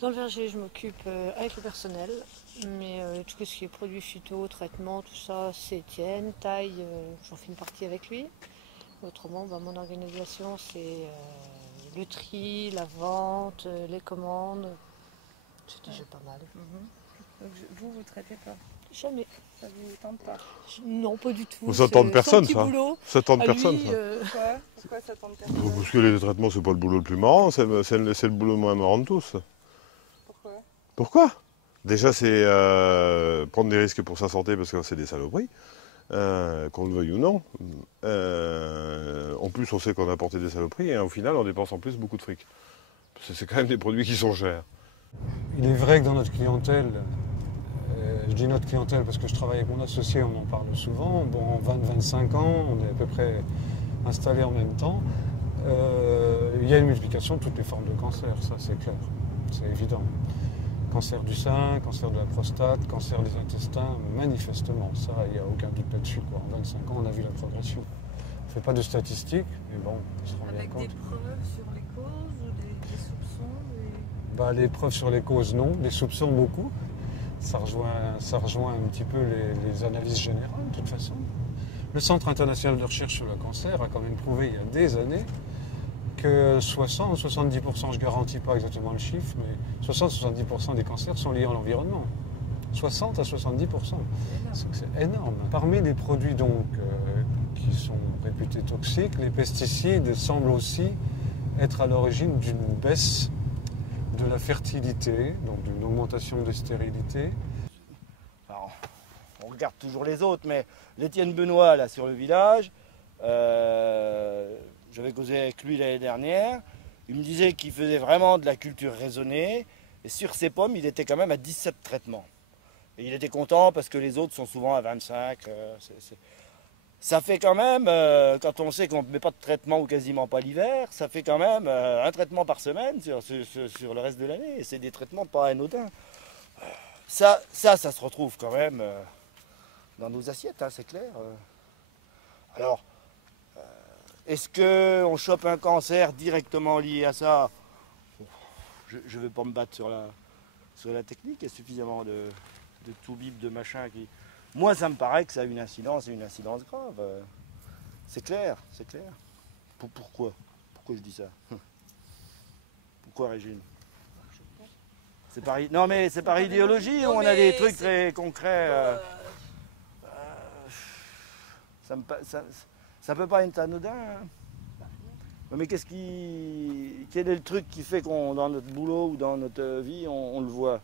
Dans le verger, je m'occupe avec le personnel, mais tout ce qui est produits phyto, traitement, tout ça, c'est Étienne. Taille, j'en fais une partie avec lui. Autrement, mon organisation, c'est le tri, la vente, les commandes. C'est déjà pas mal. Donc vous traitez pas? Jamais. Ça vous tente pas? Non, pas du tout. Ça tente C'est personne, son petit ça. boulot. Ça tente À personne, lui, ça. Pourquoi ça tente personne? Parce que les traitements, c'est pas le boulot le plus marrant, c'est le boulot le moins marrant de tous. Pourquoi? Pourquoi? Déjà, c'est prendre des risques pour sa santé parce que c'est des saloperies, qu'on le veuille ou non. En plus, on sait qu'on a apporté des saloperies et au final, on dépense en plus beaucoup de fric. Parce que c'est quand même des produits qui sont chers. Il est vrai que dans notre clientèle, je dis notre clientèle parce que je travaille avec mon associé, on en parle souvent. Bon, en 20-25 ans, on est à peu près installés en même temps. Il y a une multiplication de toutes les formes de cancer, ça c'est clair, c'est évident. Cancer du sein, cancer de la prostate, cancer des intestins, manifestement, ça, il n'y a aucun doute là-dessus. En 25 ans, on a vu la progression. On ne fait pas de statistiques, mais bon, on se rend bien Avec compte. des preuves sur les causes ou des soupçons Les preuves sur les causes, non. Les soupçons, beaucoup. Ça rejoint un petit peu les analyses générales, de toute façon. Le Centre international de recherche sur le cancer a quand même prouvé il y a des années que 60-70%, je ne garantis pas exactement le chiffre, mais 60-70% des cancers sont liés à l'environnement. 60 à 70%. C'est énorme. Parmi les produits donc qui sont réputés toxiques, les pesticides semblent aussi être à l'origine d'une baisse de la fertilité, donc d'une augmentation des stérilités. Alors, on regarde toujours les autres, mais l'Étienne Benoît, là, sur le village, j'avais causé avec lui l'année dernière, il me disait qu'il faisait vraiment de la culture raisonnée, et sur ses pommes, il était quand même à 17 traitements. Et il était content parce que les autres sont souvent à 25. Ça fait quand même, quand on sait qu'on ne met pas de traitement ou quasiment pas l'hiver, ça fait quand même un traitement par semaine sur le reste de l'année. Et c'est des traitements pas anodins. Ça se retrouve quand même dans nos assiettes, hein, c'est clair. Alors, est-ce qu'on chope un cancer directement lié à ça? Je ne vais pas me battre sur la technique. Il y a suffisamment de tout-bip, de machin qui... Moi, ça me paraît que ça a une incidence, et une incidence grave. C'est clair, c'est clair. Pourquoi je dis ça? Pourquoi, Régine? C'est par... Non, mais c'est par idéologie, on a des trucs très concrets. Ça peut pas être anodin. Hein. Mais quel est le truc qui fait qu'on, dans notre boulot ou dans notre vie, on le voit?